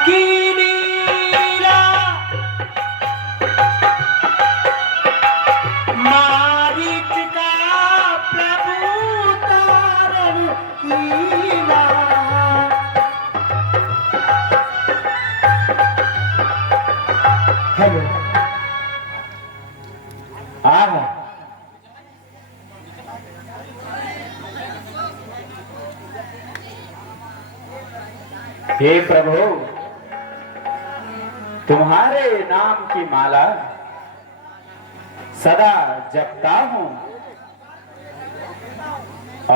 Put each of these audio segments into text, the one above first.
की लीला मारीच का प्रभु तारण कीला। हेलो आ हे प्रभु, तुम्हारे नाम की माला सदा जपता हूं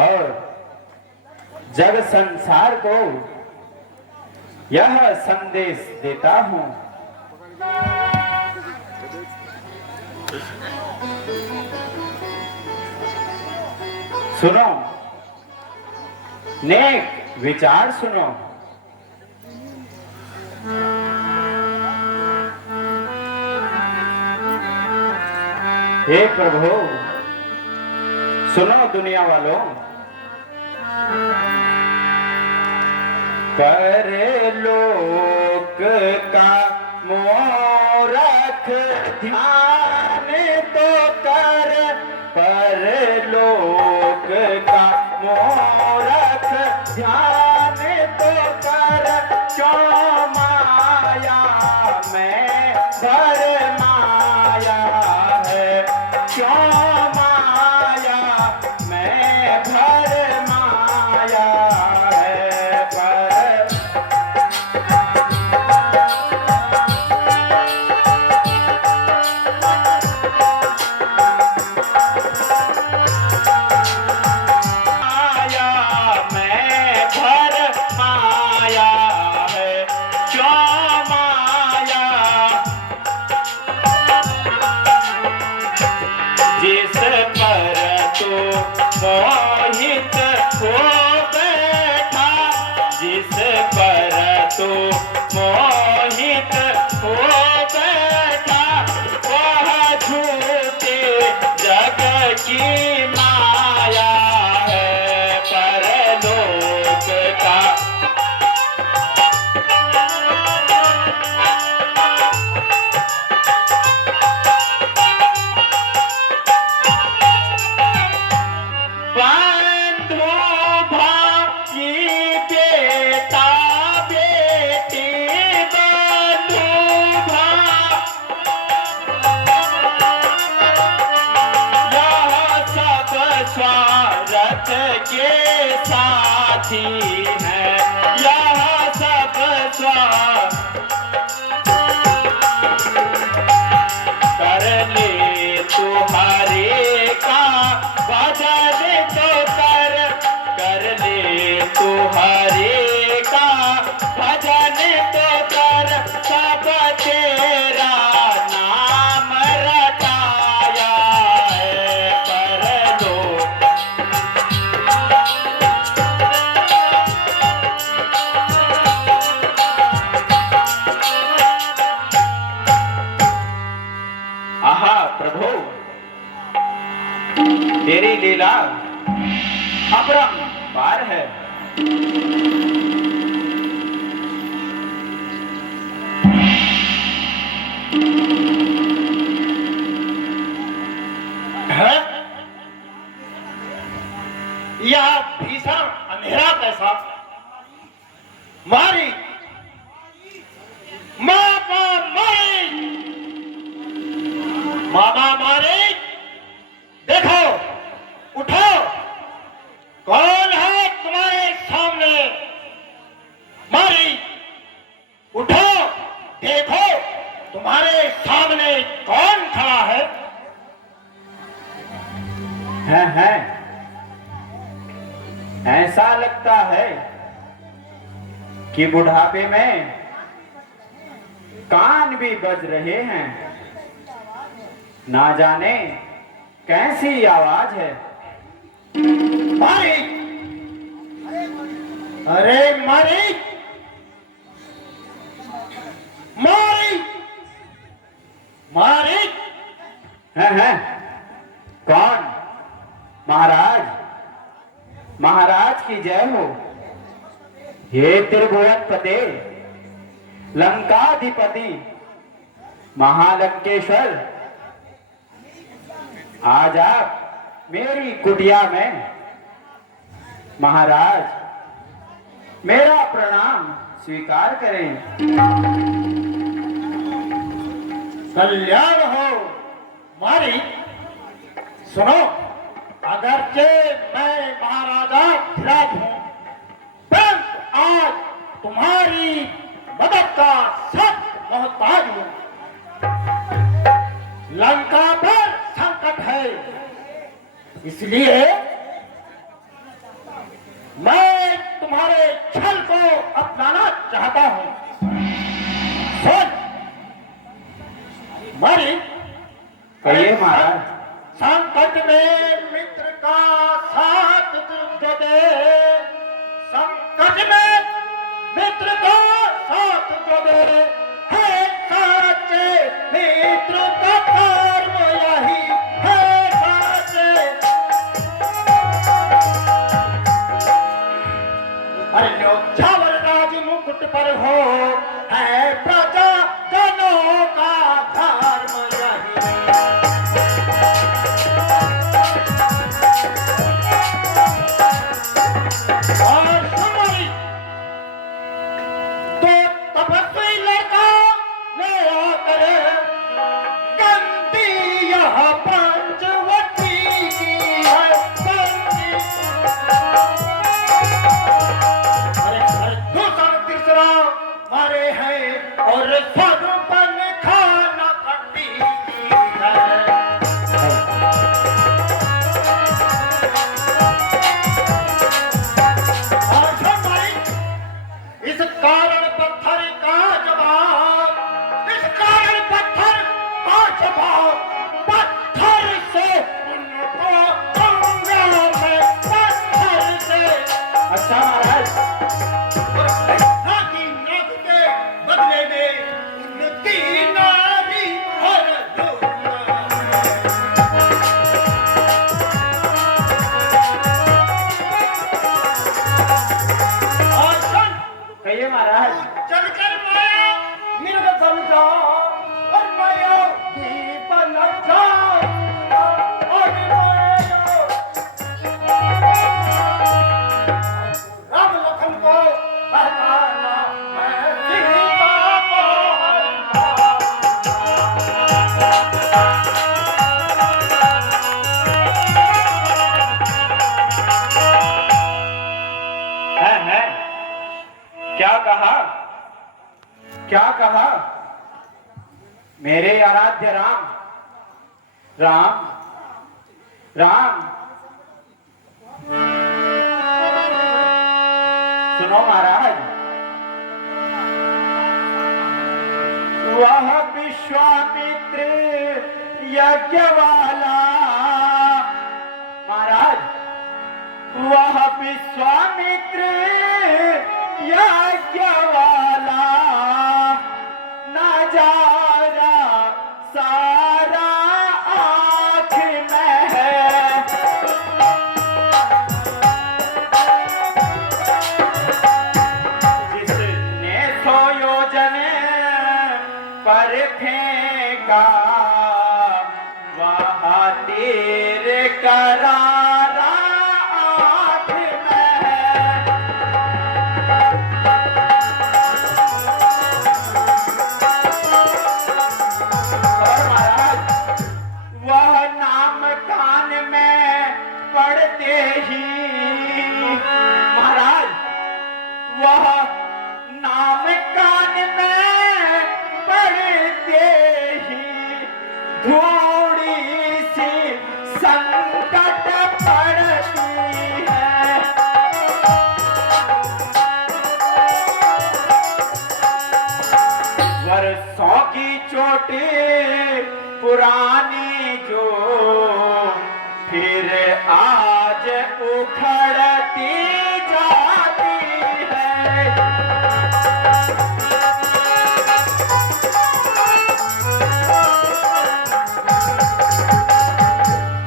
और जग संसार को यह संदेश देता हूं। सुनो, नेक विचार सुनो। हे प्रभु, सुनो दुनिया वालों, परलोक का मोरख ध्यान तो कर, परलोक का मोरख ध्यान तो कर, क्यों माया में भरमाया है, क्यों माया में भरमाया है। जिस पर तू मोहित हो बैठा, जिस पर तू मोहित हो बैठा, वह झूठे जग की माया है, परलोक का। स्वार्थ के साथी हैं, यह सब स्वार्थ कर ले तुम्हारे का भजन तो कर ले तुम्हारे का भजन तो कर, सब तेरा नाम रटाया है, परलोक। आहा प्रभु, तेरी लीला अपरंपार है। यह भीषण अंधेरा कैसा? मारी मामा मारी, मामा मारी, देखो, उठो, कौन है तुम्हारे सामने? मारी, उठो, देखो, तुम्हारे सामने कौन खड़ा है? है ऐसा लगता है कि बुढ़ापे में कान भी बज रहे हैं, ना जाने कैसी आवाज है। मारी, अरे मारी, मारी, मारी, है कौन? महाराज, महाराज की जय हो। हे त्रिभुवन पते, लंकाधिपति महालंकेश्वर, आज आप मेरी कुटिया में महाराज मेरा प्रणाम स्वीकार करें। कल्याण हो मारी। सुनो, अगरचे मैं महाराजा धीराज हूं, परंतु आज तुम्हारी मदद का सख्त मोहताज हूं। लंका पर संकट है, इसलिए मैं तुम्हारे छल को अपनाना चाहता हूं। सुन मारी, कहिए महाराज। संकट में मित्र का साथ जो दे, संकट में मित्र का साथ जो दे, है सच्चे मित्र का कर्म यही है सच्चे। अयोध्यावर राज मुकुट पर हो, है प्रजा जनों का धर्म यही। और सुनाई तो तपस्वी लड़का मेरा करे, गंदी यह पंचवटी की है गंदी। अरे दूसरा तीसरा मारे हैं और स्वरूपन खाना खट्टी की है। और सुनाई इस कारण पत्थर का जवाब, इस कारण पत्थर का जवाब, पत्थर से उनको दूंगा मैं, पत्थर से। अच्छा महाराज, नाकी नाक के बदले में उनकी नारी हर दूंगा। और सुन, कहिए महाराज। चलकर माया मृग बन जाओ और माया भी बन जाओ और माया राम लखन को बहकाना, मैं सीता को है क्या कहा, क्या कहा? मेरे आराध्य राम, राम राम। सुनो महाराज, वह विश्वामित्र यज्ञ वाला, महाराज वह विश्वामित्र यज्ञ वाला नजारा सारा आँख में है। जिसने 100 योजन पर फेंका, वह तीर करारा आँख में है। और महाराज वह नाम कान में पढ़ते ही, महाराज वह नाम कान में पढ़ते ही थोड़ी सी संकट पड़ती है। वर्षों की चोटी पुरानी जो फिर आज उखड़ती जाती है।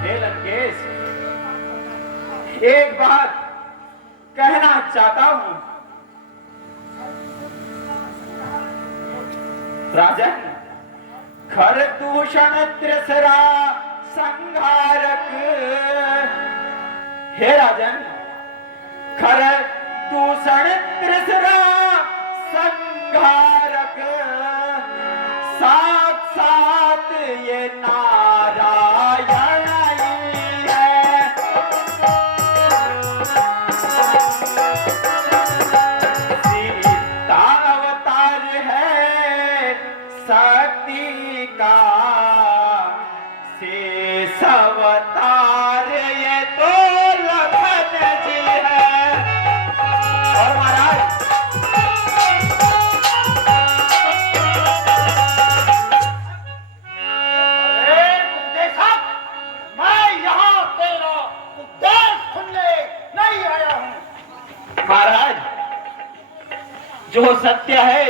हे लंकेश, एक बात कहना चाहता हूं। राजन, खर दूषण त्रिसरा संहारक। हे राजन, खर दूषण त्रिसरा संहारक, साथ ये नारायण ही है। सीता अवतार है शक्ति का, शेष अवतार ये तो लखन जी है। और महाराज, महाराज, जो सत्य है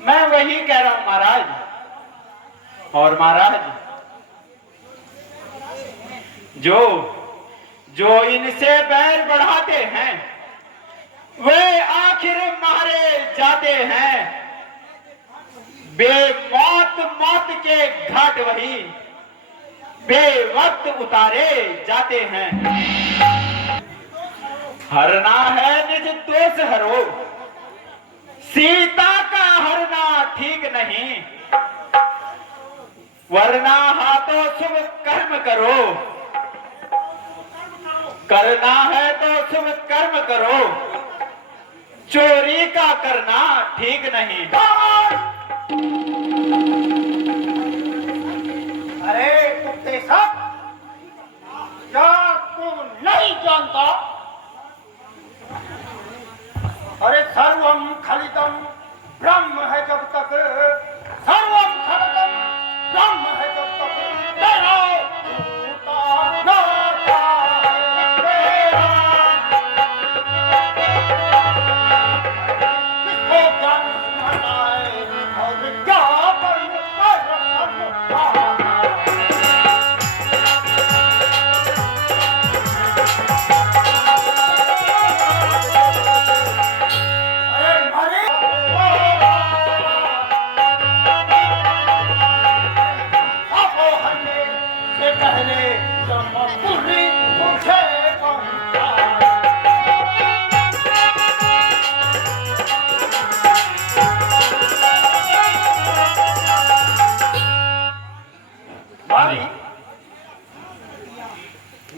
मैं वही कह रहा हूं महाराज। और महाराज, जो इनसे बैर बढ़ाते हैं वे आखिर मारे जाते हैं। बेमौत मौत के घाट वही बेवक्त उतारे जाते हैं। हरना है निज दोष हरो, सीता का हरना ठीक नहीं, वरना हाथों शुभ कर्म करो। करना है तो शुभ कर्म करो, चोरी का करना ठीक नहीं। अरे कुत्ते सब, क्या तू नहीं जानता? अरे सर्वम खलितम ब्रह्म है जब तक, सर्वम खलितम ब्रह्म है जब तक, तेरा टूटा नाता तेरा। किसको जन्म आए और क्या बन कर सब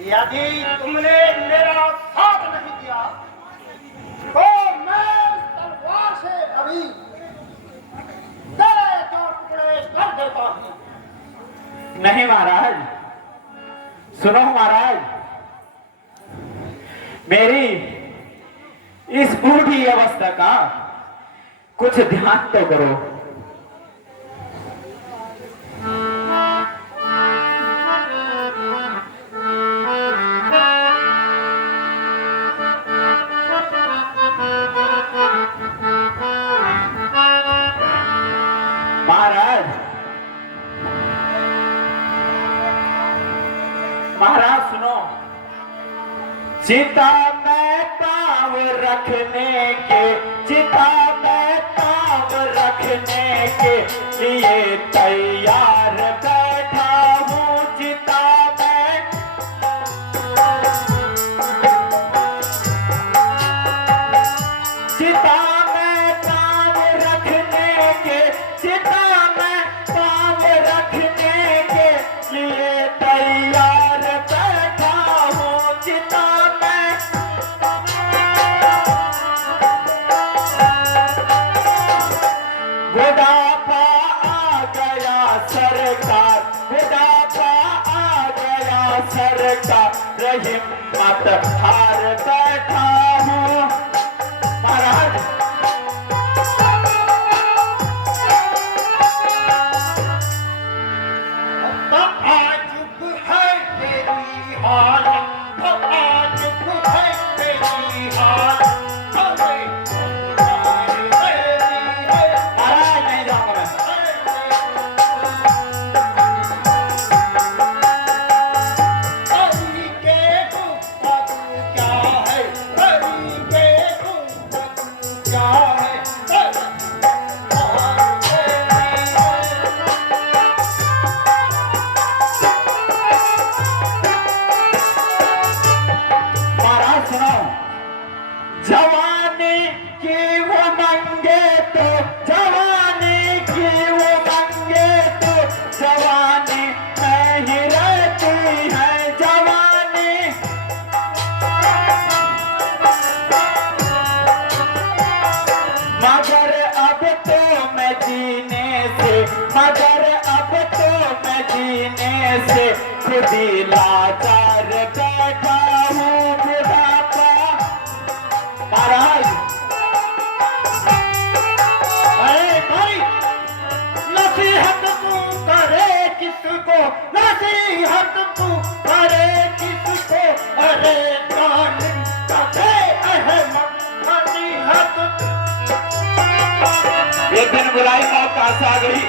यदि तुमने मेरा साथ नहीं दिया तो मैं तलवार से अभी तेरे चार टुकड़े कर देता हूं। नहीं महाराज, सुनो महाराज, मेरी इस बूढ़ी अवस्था का कुछ ध्यान तो करो। महाराज सुनो, चिता में ताव रखने के, चिता में ताव रखने के लिए तैयार बैठा हूँ। चिता में चिता में ताव रखने के, चिता में ताव रखने के लिए तैयार बैठा हूँ। चिता में बुढ़ापा आ गया सरकार, बुढ़ापा आ गया सरकार, हिम्मत हार बैठा हूँ। महाराज आज है तेरी हालत, आज है तेरी हालत, महाराज नहीं जाऊंगा मैं। के क्या है भी लाचार बैठा हूँ बुढ़ापा। महाराज अरे भाई, नसीहत तू करे किसको, नसीहत तू करे किसको, अरे कान कथे अहमद नसीहत। एक दिन बुलाई मौत पास आ गई।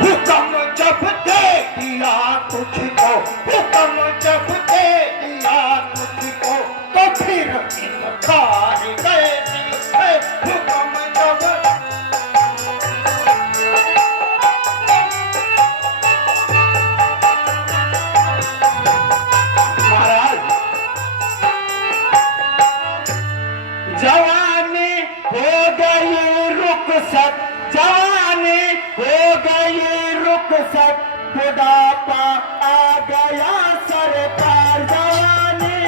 हुक्म जब दे दिया तुझको, हुक्म जब दे दिया तुझको, तो फिर इनकार कैसी है, हुक्म जब। महाराज जवानी हो गई रुखसत, जवानी हो गई रुखसत, बुढ़ापा आ गया सरकार। जवानी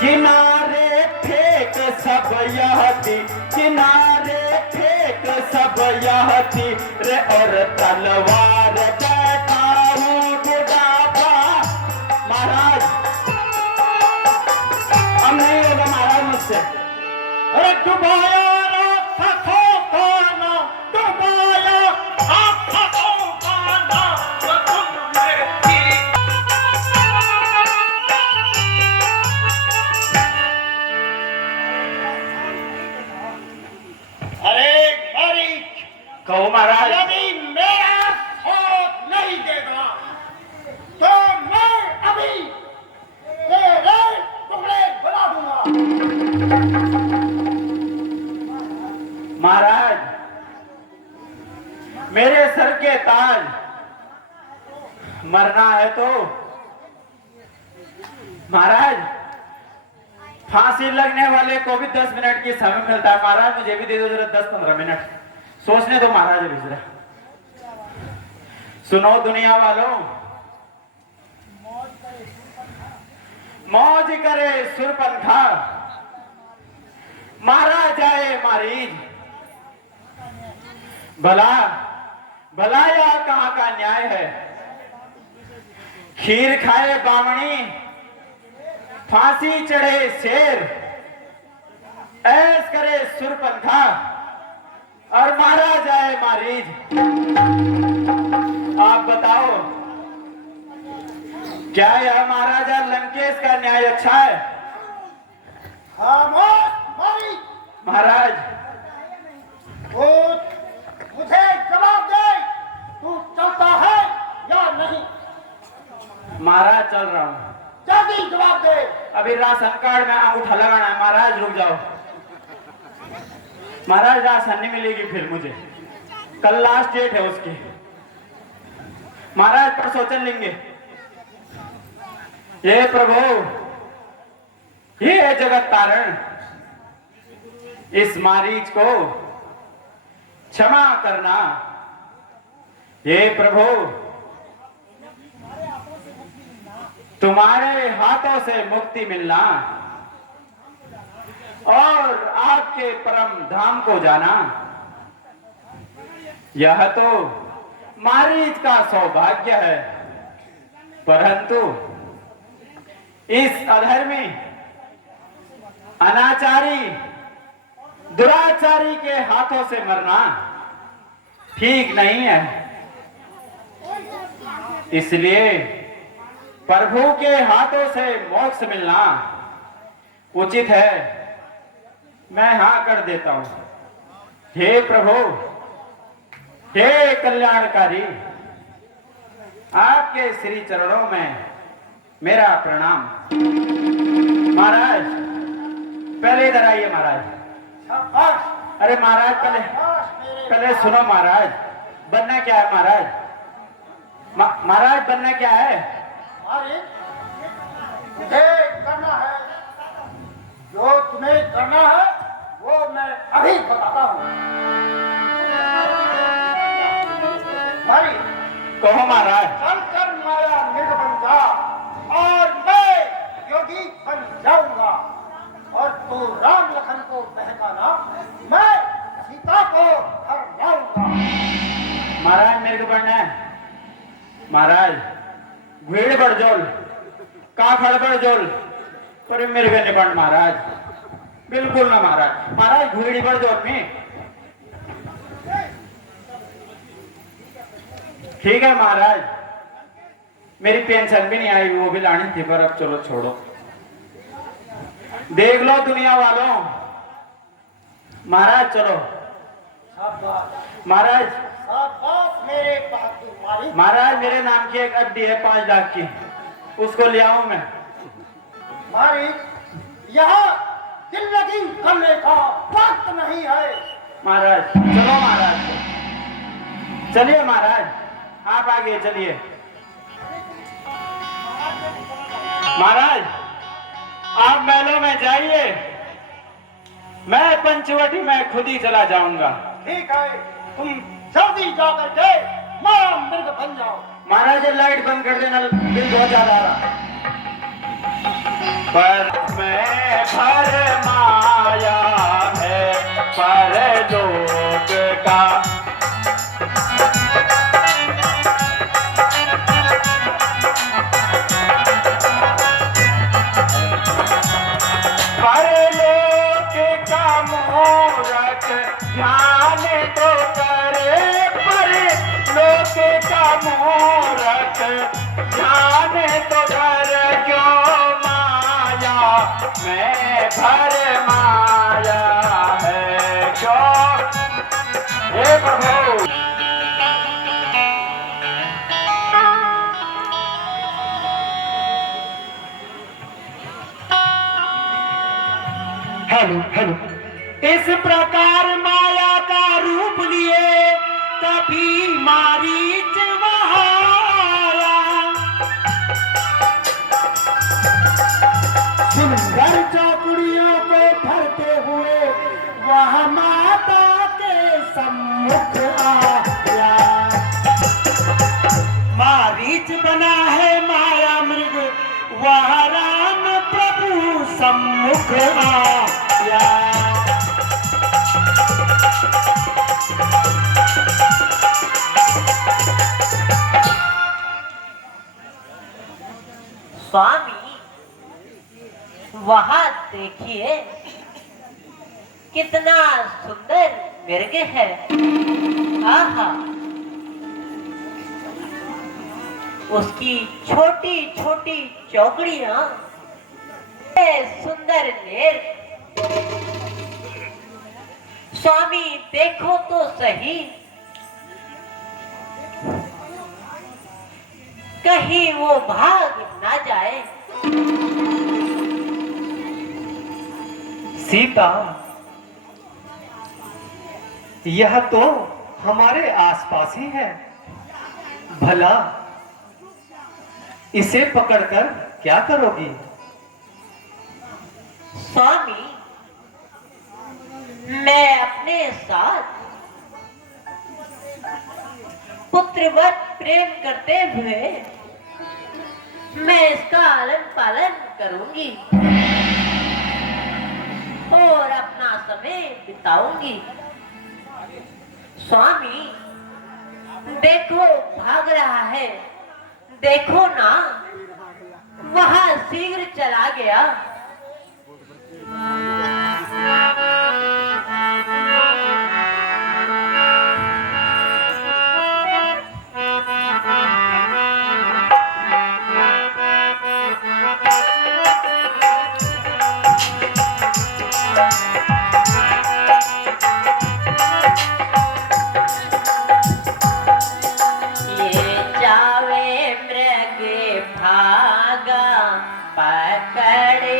किनारे फेंक सब यह थी, किनारे फेंक सब यह थी रे, और तलवार बैठा हूँ बुढ़ापा। महाराज अब नहीं होगा महाराज मुझसे। अरे डुबाया राक्षसों का नाम, डुबाया राक्षसों का नाम, वो तुमने की। अरे मारीच, कहो महाराज। यदि मेरा साथ नहीं देगा तो मैं अभी तेरे टुकड़े बना दूंगा। महाराज मेरे सर के ताज, मरना है तो महाराज फांसी लगने वाले को भी 10 मिनट की समय मिलता है। महाराज मुझे भी दे दो जरा 10-15 मिनट, सोचने दो महाराज अभी जरा। सुनो दुनिया वालों, मौज करे सुरपंखा, मारा जाए मारीज। भला भला यार कहां का न्याय है। खीर खाए बामणी, फांसी चढ़े शेर, ऐस करे सुरपंखा और मारा जाए मारीज। आप बताओ क्या यह महाराजा लंकेश का न्याय अच्छा है? खामोश मारीच, महाराज तू मुझे जवाब दे, तू चलता है या नहीं? महाराज चल रहा हूं। जल्दी जवाब दे। अभी राशन कार्ड में अंगूठा लगाना है। महाराज रुक जाओ। महाराज राशन नहीं मिलेगी फिर मुझे, कल लास्ट डेट है उसकी। महाराज परसों चल लेंगे। ये प्रभु, ये है जगत तारण, इस मारीच को क्षमा करना। हे प्रभु, तुम्हारे हाथों से मुक्ति मिलना और आपके परम धाम को जाना, यह तो मारीच का सौभाग्य है। परंतु इस अधर्मी, अनाचारी, दुराचारी के हाथों से मरना ठीक नहीं है। इसलिए प्रभु के हाथों से मोक्ष मिलना उचित है। मैं हाँ कर देता हूं। हे प्रभु, हे कल्याणकारी, आपके श्री चरणों में मेरा प्रणाम। महाराज पहले इधर आइए महाराज। शाबाश, अरे महाराज पहले पहले सुनो महाराज, बनना क्या है महाराज? महाराज बनना क्या है? मारीच, मुझे करना है जो तुम्हें करना है, वो मैं अभी बताता हूँ। मारीच, कहो महाराज। चलकर माया मृग बन जा और मैं योगी बन जाऊंगा, और तू राम लखन को बहकाना, मैं सीता को हर लाऊंगा। जोल का खड़बड़ जोल पर मेरे के निबंध महाराज बिल्कुल ना महाराज महाराज घुड़ी बड़ जोर में ठीक है महाराज मेरी पेंशन भी नहीं आई वो भी लानी थी पर अब चलो छोड़ो देख लो दुनिया वालों महाराज चलो महाराज शाबाश मेरे बहादुर मालिक। महाराज मेरे नाम की एक अड्डी है 5 लाख की उसको ले आऊं मैं मालिक यहाँ जिंदगी करने का वक्त नहीं है। महाराज चलो महाराज चलिए महाराज आप आगे चलिए महाराज आप महलों में जाइए मैं पंचवटी में खुद ही चला जाऊंगा। ठीक है तुम जल्दी जा करके मारा मृग बन जाओ। महाराज ये लाइट बंद कर देना बिल बहुत ज्यादा आ रहा पर मैं भर माया है पर लोग का ध्यान तो करे पर लोक का मूरत ध्यान तो कर क्यों माया मैं भर माया है क्यों हे प्रभु। हेलो हेलो इस प्रकार माया का रूप लिए तभी मारीच वहाँ आया। सुंदर चौकड़ियों को भरते हुए वह माता के सम्मुख आया। मारीच बना है माया मृग वह राम प्रभु सम्मुख आया। स्वामी वहां देखिए कितना सुंदर मृग है। आहा उसकी छोटी छोटी चौकड़ियां सुंदर नेर। स्वामी देखो तो सही कहीं वो भाग ना जाए। सीता यह तो हमारे आसपास ही है भला इसे पकड़कर क्या करोगी। स्वामी मैं अपने साथ पुत्रवत प्रेम करते हुए मैं इसका लालन पालन करूंगी और अपना समय बिताऊंगी। स्वामी देखो भाग रहा है देखो ना वहां शीघ्र चला गया। पकड़े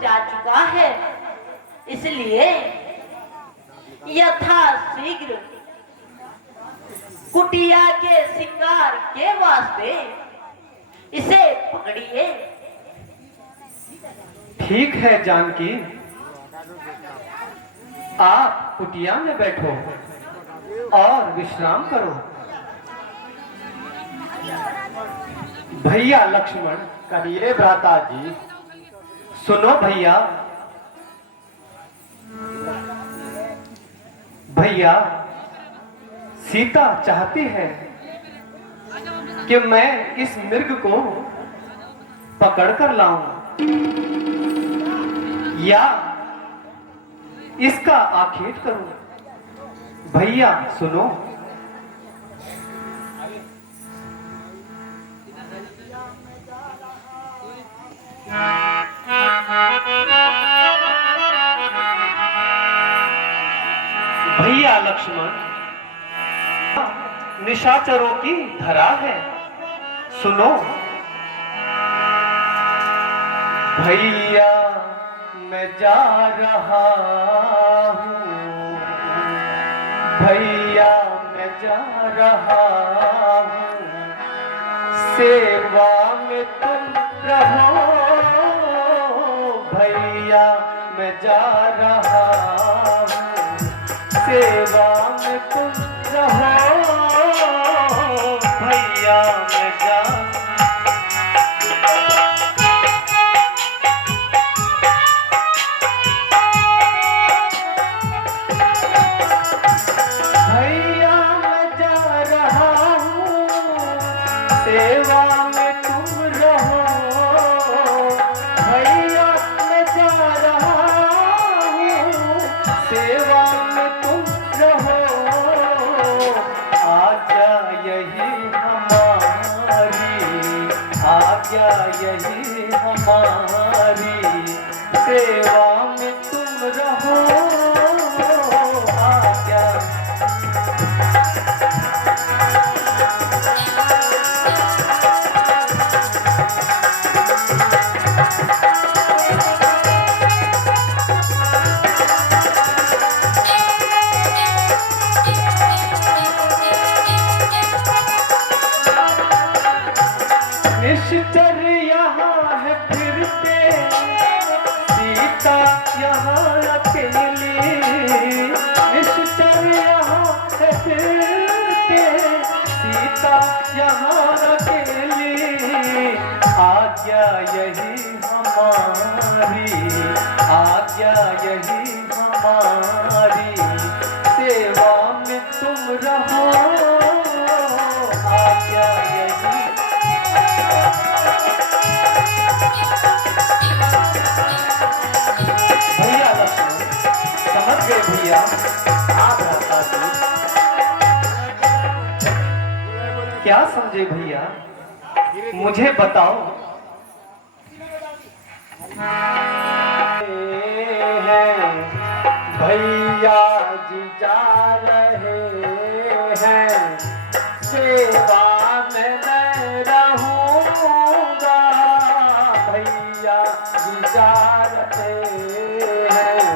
जा चुका है, इसलिए यथाशीघ्र कुटिया के शिकार के वास्ते इसे पकड़िए। ठीक है जानकी, आप कुटिया में बैठो और विश्राम करो। भैया लक्ष्मण, करिए भ्राता जी। सुनो भैया। भैया, सीता चाहती है कि मैं इस मृग को पकड़ कर लाऊं या इसका आखेट करूं। भैया सुनो। भैया लक्ष्मण, निशाचरों की धरा है, सुनो। भैया मैं जा रहा हूँ, भैया मैं जा रहा हूँ, सेवा में तुम रहो। भैया मैं जा रहा हूँ, सेवा में तुम रहो। भैया मैं जा भैया मैं जा रहा हूँ, सेवा में तुम रहो। भैया मैं जा रहा हूँ, सेवा में तुम रहो। आज्ञा यही हमारी, आज्ञा यही हमारी, सेवा में तुम रहो। आज्ञा निश्चर यहाँ है फिरते, सीता यहाँ अकेली। निश्चर यहाँ है फिरते, सीता यहाँ अकेली। आज्ञा यही हमारी, आज्ञा यही हमारी, सेवा में तुम रहो। आज्ञा यही भैया लक्ष्मण, समझ गए भैया? हाँ भ्राता जी। क्या समझे भैया, मुझे बताओ। भैया जी जा रहे हैं, सेवा में मैं रहूंगा। भैया जी जा रहे हैं,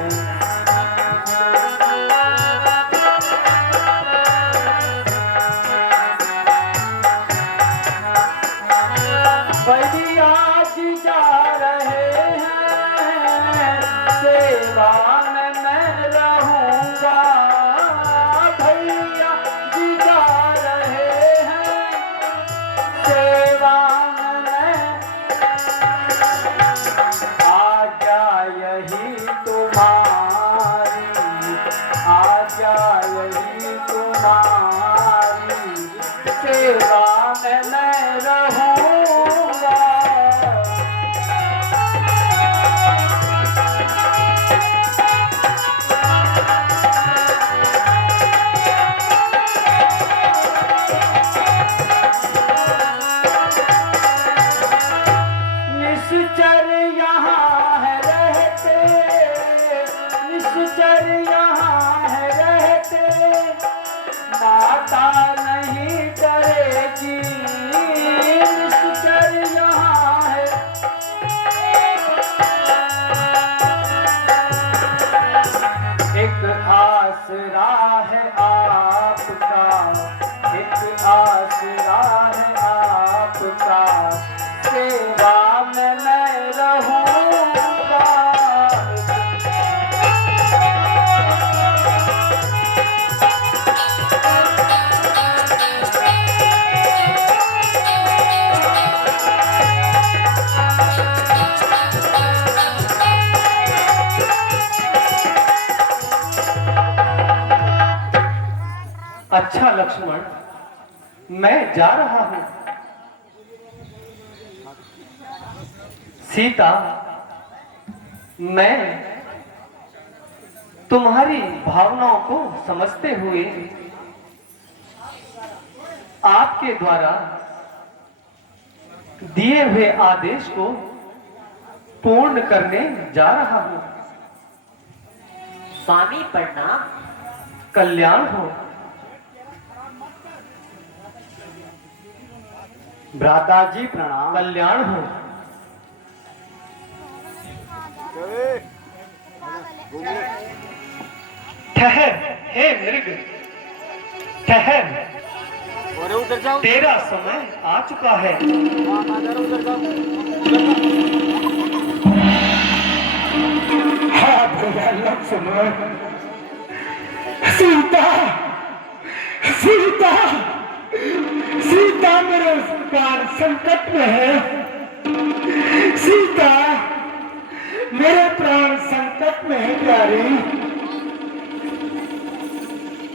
भैया जी जा रहे हैं, सेवा में मैं रहूंगा। भैया जी जा रहे हैं, सेवा में मैं। आज्ञा यही आसरा है आपका, एक आसरा है आपका, सेवा में मैं रहूंगा। अच्छा लक्ष्मण, मैं जा रहा हूं। सीता, मैं तुम्हारी भावनाओं को समझते हुए आपके द्वारा दिए हुए आदेश को पूर्ण करने जा रहा हूं। स्वामी प्रणाम। कल्याण हो। भ्राता जी प्रणाम। कल्याण हो। ठहर हे मृग, ठहर, उधर जाओ। तेरा समय आ चुका है। उधर जाओ। हाँ भैया लक्ष्मण, सीता, सीता, सीता मेरे प्राण संकट में है। सीता मेरे प्राण संकट में है प्यारी।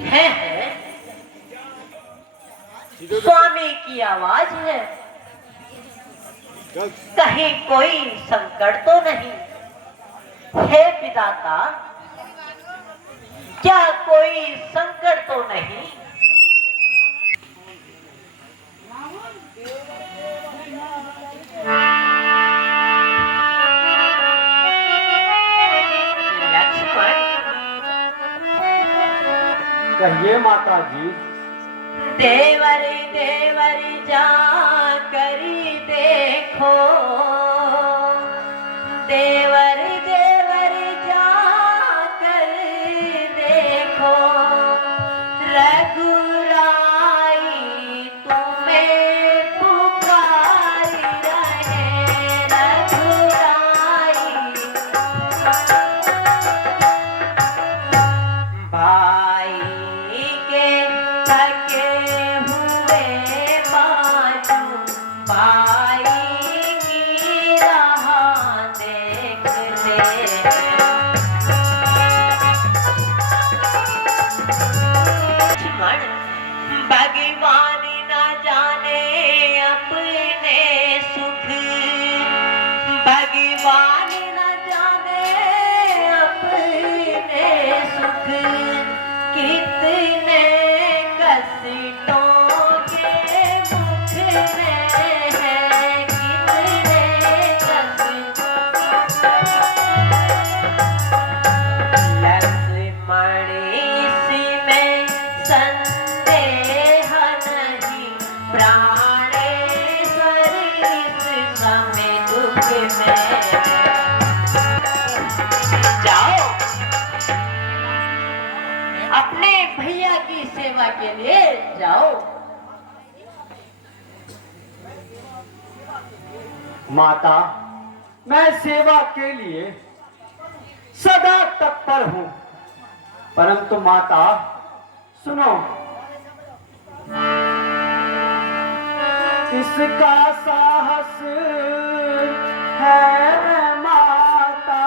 है स्वामी की आवाज है। कहीं कोई संकट तो नहीं? हे विधाता, क्या कोई संकट तो नहीं? लक्ष्मण, कहिए माता जी। देवरी देवरी जा करी देखो, देवरी देवरी जा कर देखो, रघुराई तुम्हें पुकार रहे, रघुराई। भाई के थके हुए बाजू, भाई की राह देखते हैं। लक्ष्मण, भगवान न जाने अपने सुख, भगवान न जाने अपने सुख, कितने कष्टों के मुख में है, कितने कष्ट। लक्ष्मण इसमें संदेह नहीं, प्राणेश्वर इस समय दुख में। जाओ, अपने भैया की सेवा के लिए जाओ। माता, मैं सेवा के लिए सदा तत्पर हूं, परंतु माता सुनो, किसका साहस है माता,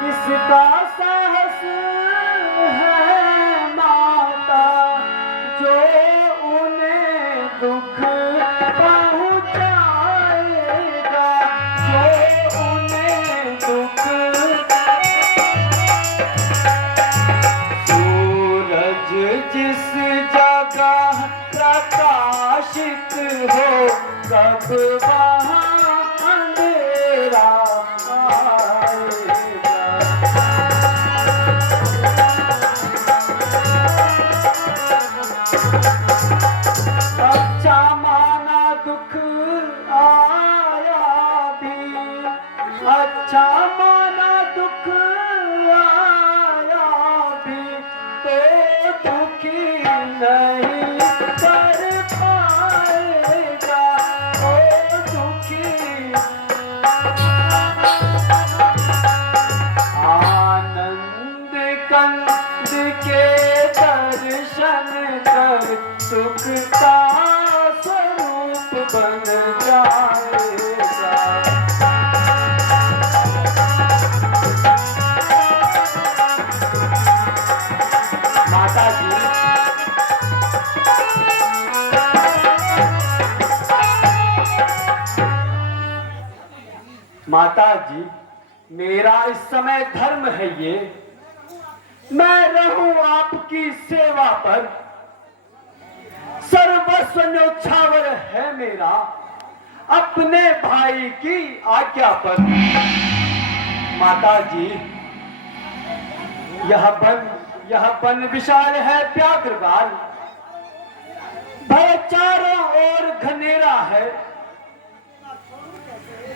किसका साहस है माता, जो उन्हें दुख पहुंचाएगा, जो उन्हें दुख। सूरज जिस जगह प्रकाशित हो, कब वहाँ अंधेरा आएगा। अच्छा माना दुख आया भी, अच्छा माना दुख आया भी, माता जी, मेरा इस समय धर्म है ये, मैं रहूं आपकी सेवा पर, सर्वस्व न्योछावर है मेरा अपने भाई की आज्ञा पर। माता जी, यह वन विशाल है व्याघ्रवाल, भय चारों ओर घनेरा है,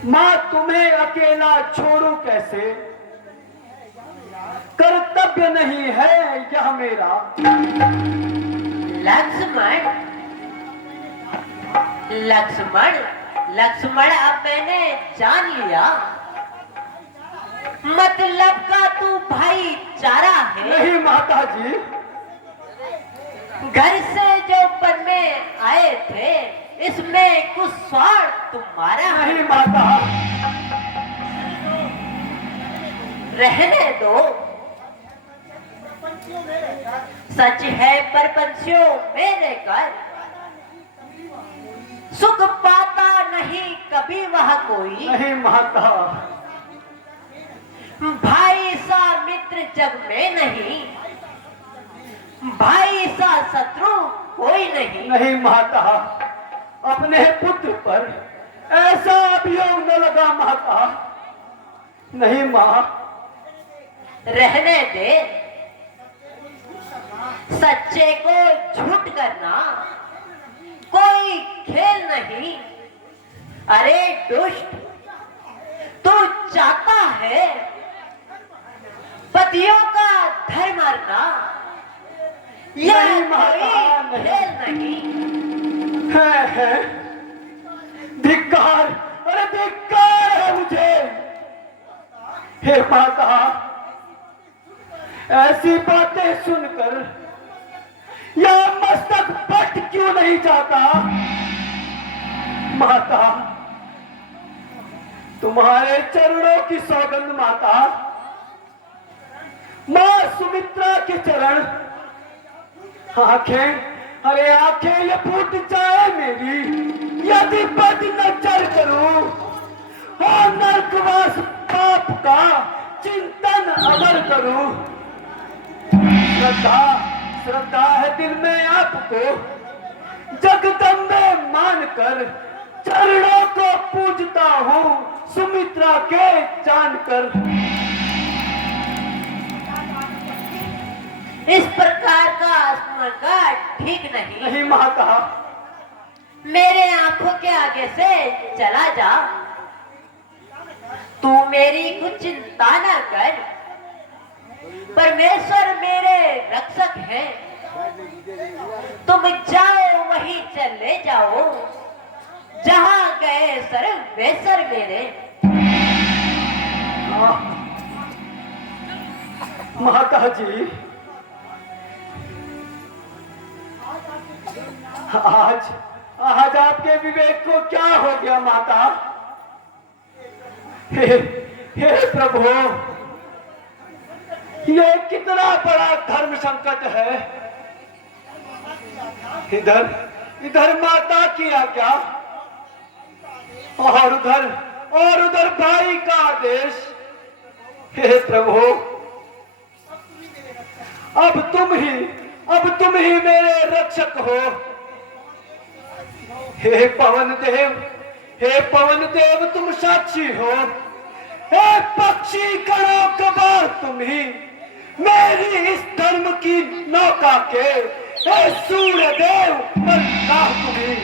मां तुम्हें अकेला छोड़ू कैसे, कर्तव्य नहीं है यह मेरा। लक्ष्मण, लक्ष्मण, लक्ष्मण, अब मैंने जान लिया, मतलब का तू भाईचारा है। नहीं माता जी, घर से जो वन में आए थे इसमें कुछ स्वार्थ तुम्हारा है। नहीं माता, रहने दो, सच है पर पंछियों मेरे कर सुख पाता नहीं कभी वह कोई। नहीं माता, भाई सा मित्र जग में नहीं, भाई सा शत्रु कोई नहीं। नहीं माता, अपने पुत्र पर ऐसा अभियोग न लगा माता। नहीं मां, रहने दे, सच्चे को झूठ करना कोई खेल नहीं। अरे दुष्ट, तू चाहता है पतियों का धर्म मरना, यह नहीं माता, कोई खेल नहीं। है धिक्कार, अरे धिक्कार है मुझे। हे माता, ऐसी बातें सुनकर यह मस्तक पट क्यों नहीं जाता। माता, तुम्हारे चरणों की सौगंध माता, मां सुमित्रा के चरण, आंखें, अरे आंखें ये फूट जाए मेरी यदि बद नजर करूं, और नरकवास पाप का चिंतन अगर करूं। श्रद्धा, श्रद्धा है दिल में आपको, जगदम्बे मानकर चरणों को पूजता हूं सुमित्रा के जानकर। इस प्रकार का स्मरण ठीक नहीं। नहीं माता, मेरे आंखों के आगे से चला जा, तू मेरी कुछ चिंता न कर, परमेश्वर मेरे रक्षक है। तुम जाओ वहीं चले जाओ, जहां गए सर वे सर मेरे। माता जी, आज आपके विवेक को क्या हो गया माता। हे प्रभु, ये कितना बड़ा धर्म संकट है। इधर माता की आज्ञा और उधर भाई का आदेश। हे प्रभु, अब तुम ही मेरे रक्षक हो। हे पवन देव तुम साक्षी हो। हे पक्षी गणों कबार तुम ही मेरी इस धर्म की नौका के। हे सूर्य देव प्रकाश तुम ही।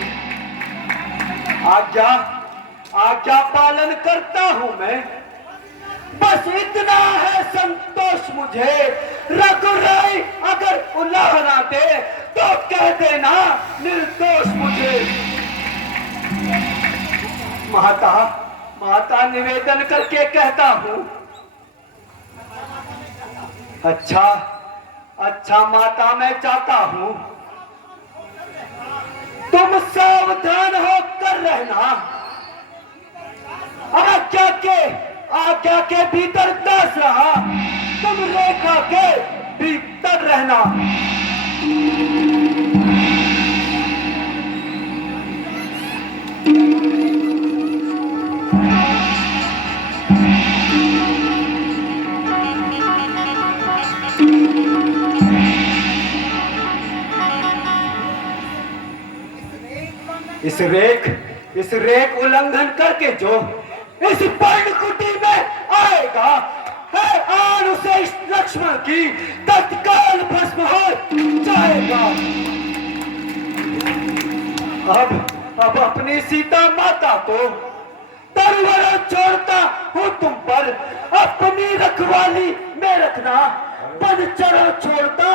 आज्ञा पालन करता हूं मैं, बस इतना है संतोष मुझे। रघुराई अगर उल्लाहना दे तो कह देना निर्दोष मुझे। माता निवेदन करके कहता हूं। अच्छा माता, मैं चाहता हूं तुम सावधान होकर रहना। आज्ञा के भीतर दास रहा, तुम रेखा के भीतर रहना। इस रेख उल्लंघन करके जो इस पर्णकुटी में आएगा है और उसे इस लक्ष्मण की तत्काल भस्म हो जाएगा। अब अपनी सीता माता को तलवार छोड़ता हूँ तुम पर, अपनी रखवाली में रखना पदचरा छोड़ता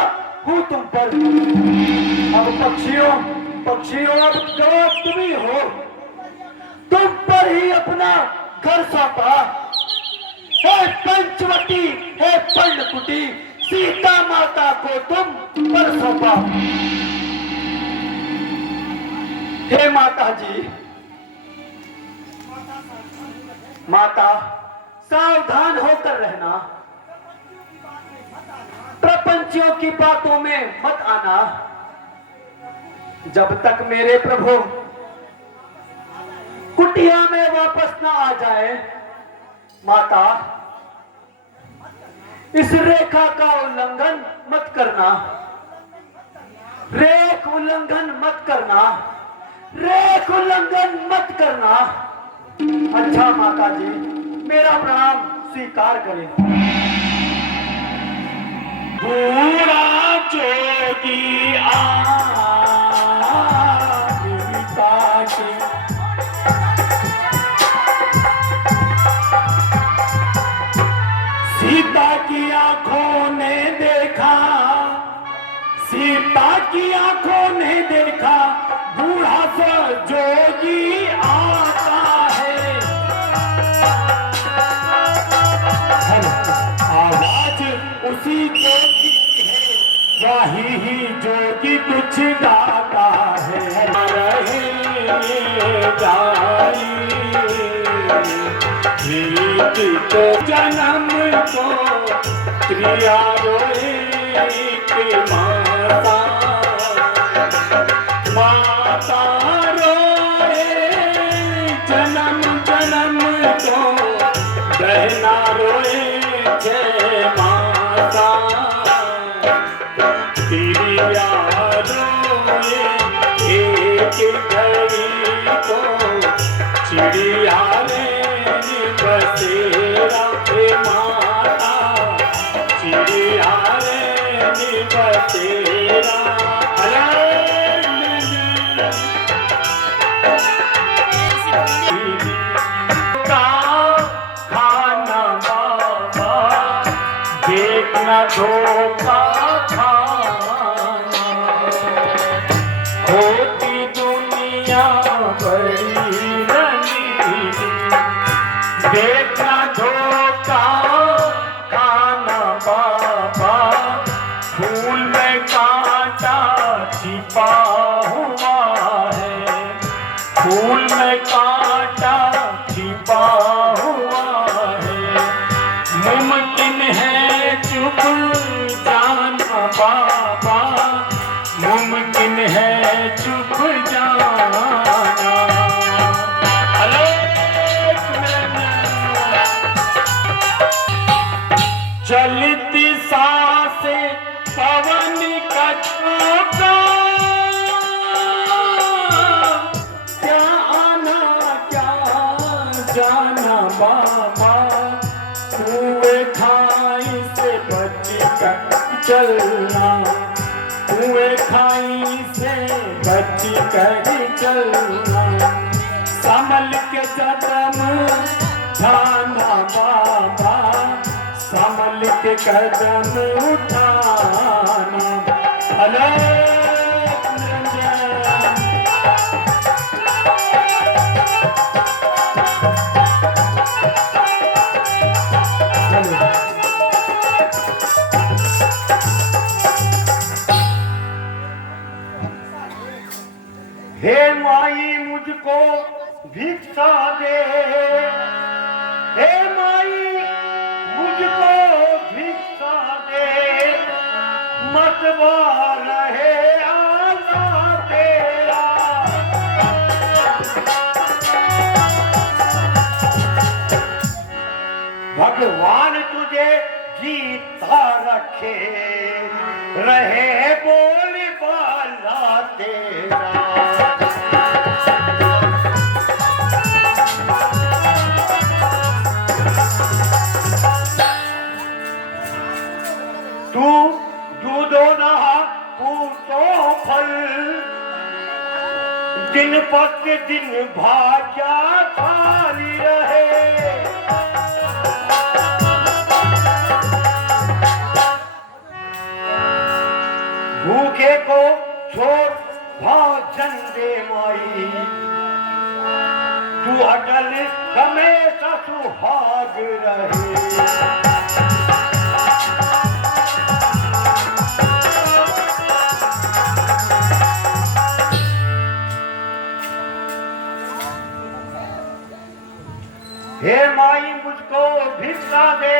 हूँ तुम पर। अब पक्षियों अब जवाब तुम ही हो, तुम पर ही अपना घर सौंपा है पंचवटी है पर्णकुटी, सीता माता को तुम पर सौंपा। हे माता जी, माता सावधान होकर रहना, प्रपंचियों की बातों में मत आना। जब तक मेरे प्रभु कुटिया में वापस ना आ जाए, माता इस रेखा का उल्लंघन मत करना, रेख उल्लंघन मत करना, रेख उल्लंघन मत करना। अच्छा माता जी, मेरा प्रणाम स्वीकार करें। बूढ़ा जोगी सीता की आंखों ने देखा, सीता की आंखों ने देखा, बूढ़ा सा जोगी आता है। आवाज उसी जोगी है, वही ही जोगी कुछ गाता है। प्रीति को जन्म को क्रिया रोए माता, माता रोए जन्म जन्म को, बहना रोए जय माता, क्रिया रोए एक घड़ी को, चिड़िया बसेरा हे माता, चिड़िया बसेरा खाना बाबा, देखना धोखा खाना, होती दुनिया बड़ी रंगीली, देखना धोखा खाना बाबा, फूल में कांटा छिपा हुआ है, फूल में कांटा छिपा हुआ है, मुमकिन है चुप जाना बाबा, मुमकिन है चुप जाना। चलती सांसे पवन का झोंका, क्या आना क्या जाना बाबा, कुएं खाई से बच कर चलना, कुएं खाई से बच कर चलना, संभल के कदम उठाना बाबा, संभल के कदम उठाना। हेलो हे माई मुझको भिक्षा दे, हे माई मुझको भिक्षा दे, मतवा रहे आना तेरा। भगवान तुझे जीता रखे, रहे बोल बाला तेरा। दिन प्रतिदिन भाषा खाली रहे। भूखे को छोड़ भोजन दे माई, तू अटल हमेशा सुहाग रहे। हे माई मुझको भिक्षा दे,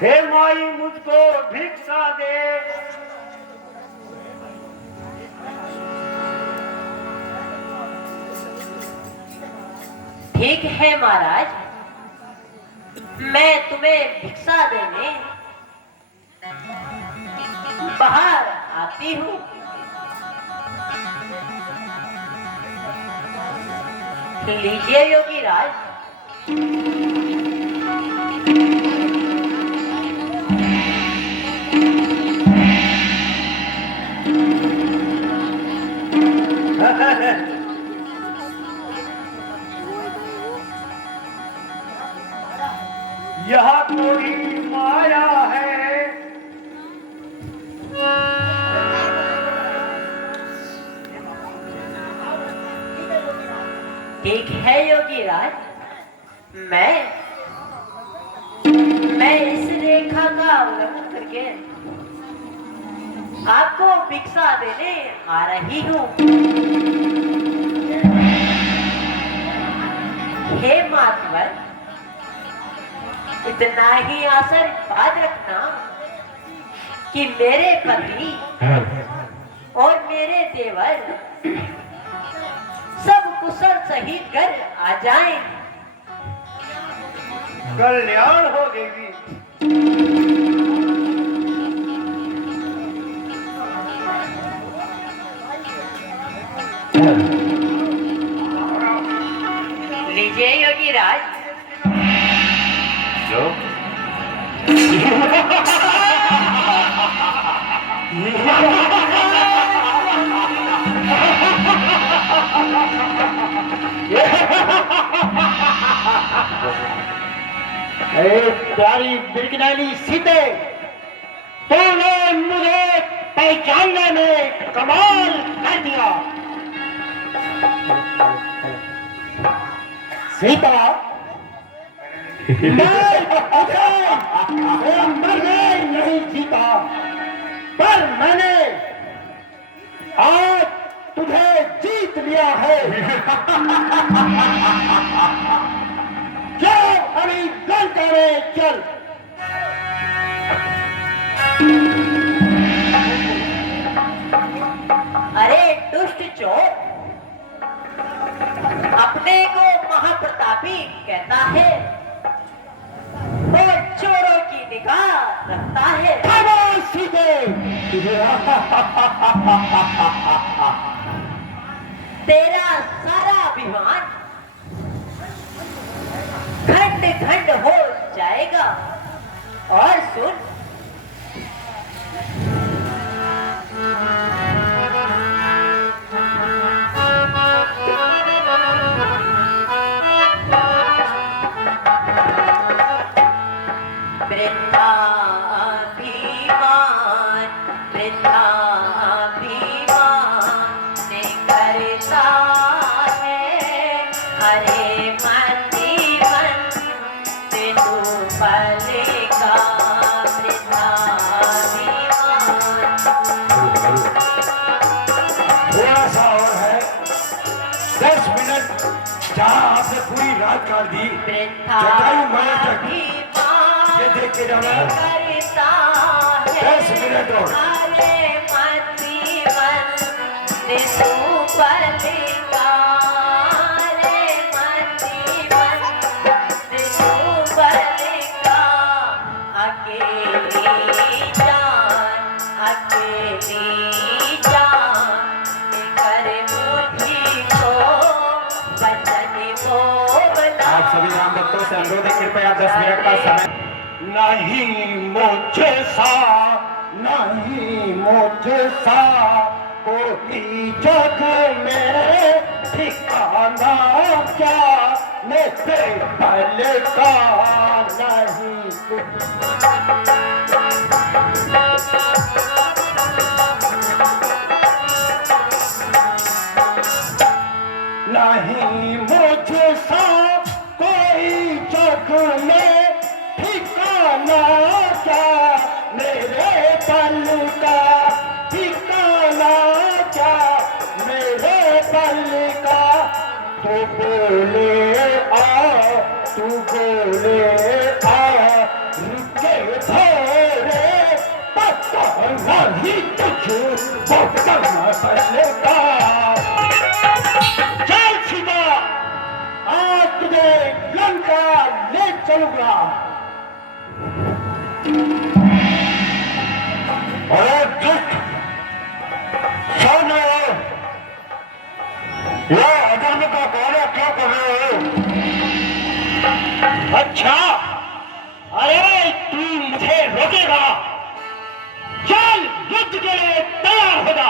हे माई मुझको भिक्षा दे। ठीक है महाराज, मैं तुम्हें भिक्षा देने बाहर आती हूँ। लीजिए योगी राज। यह कोई माया है, ठीक है योगी राज, मैं इस रेखा का उल्लंघन करके आपको भिक्षा देने आ रही हूँ। हे मातवर, इतना ही आशीर्वाद रखना कि मेरे पति और मेरे देवर सब कुशल सही कर आ जाएं। कल्याण हो देवी। लीजिए योगी राज। जो प्यारी बिरगनैली सीते, तूने मुझे पहचानने में कमाल कर दिया। सीता, मैं तुझे मरने नहीं जीता, पर मैंने आज तुझे जीत लिया है। चल अभी लंका में चल। अरे दुष्ट चोर, अपने को महाप्रतापी कहता है, वो चोरों की निगाह रखता है। सीधे तेरा सारा अभिमान खंड खंड हो जाएगा। और सुन, पूरी रात काट दी। जटायु मरे तक ये देख के जाना। 10 मिनट और। आप सभी राम भक्तों से अनुरोध है, कृपया 10 मिनट का समय। नहीं मुझे सा नहीं मुझसा कोई जग में ठिकाना क्या मेरे पल का नहीं नहीं मुझसा कोई जग में ठिकाना क्या मेरे पल का ठिकाना क्या मेरे पल का तू बोले रुके थोड़े पता नहीं तुझे पकड़ना पड़ेगा चल सीधा आज तुझे लंका ले चलूंगा और दुष्ट सुनो ये अधर्म का गाना क्यों कर रहे हो अच्छा अरे तू मुझे रोकेगा चल युद्ध के लिए तैयार हो जा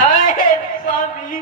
हाय स्वामी